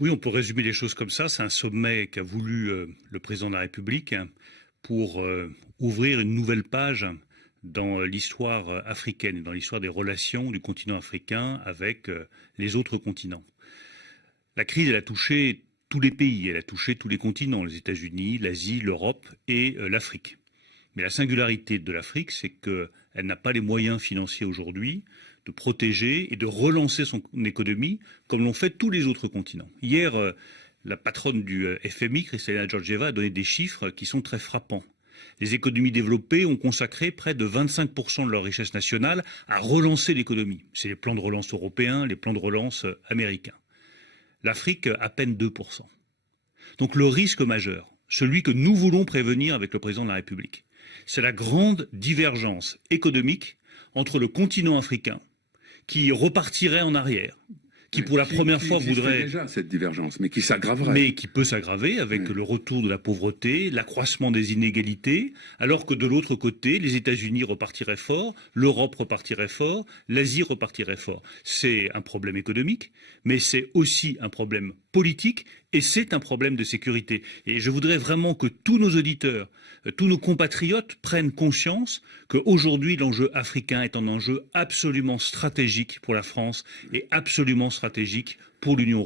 Oui, on peut résumer les choses comme ça. C'est un sommet qu'a voulu le président de la République pour ouvrir une nouvelle page dans l'histoire africaine et dans l'histoire des relations du continent africain avec les autres continents. La crise, elle a touché tous les pays, elle a touché tous les continents, les États-Unis, l'Asie, l'Europe et l'Afrique. Mais la singularité de l'Afrique, c'est qu'elle n'a pas les moyens financiers aujourd'hui de protéger et de relancer son économie comme l'ont fait tous les autres continents. Hier, la patronne du FMI, Kristalina Georgieva, a donné des chiffres qui sont très frappants. Les économies développées ont consacré près de 25% de leur richesse nationale à relancer l'économie. C'est les plans de relance européens, les plans de relance américains. L'Afrique, à peine 2%. Donc le risque majeur, celui que nous voulons prévenir avec le président de la République, c'est la grande divergence économique entre le continent africain, qui repartirait en arrière, qui pour la première fois voudrait déjà cette divergence, mais qui s'aggraverait. Mais qui peut s'aggraver avec le retour de la pauvreté, l'accroissement des inégalités, alors que de l'autre côté, les États-Unis repartiraient fort, l'Europe repartirait fort, l'Asie repartirait fort. C'est un problème économique, mais c'est aussi un problème politique et c'est un problème de sécurité. Et je voudrais vraiment que tous nos auditeurs, tous nos compatriotes prennent conscience qu'aujourd'hui l'enjeu africain est un enjeu absolument stratégique pour la France et absolument stratégique pour l'Union européenne.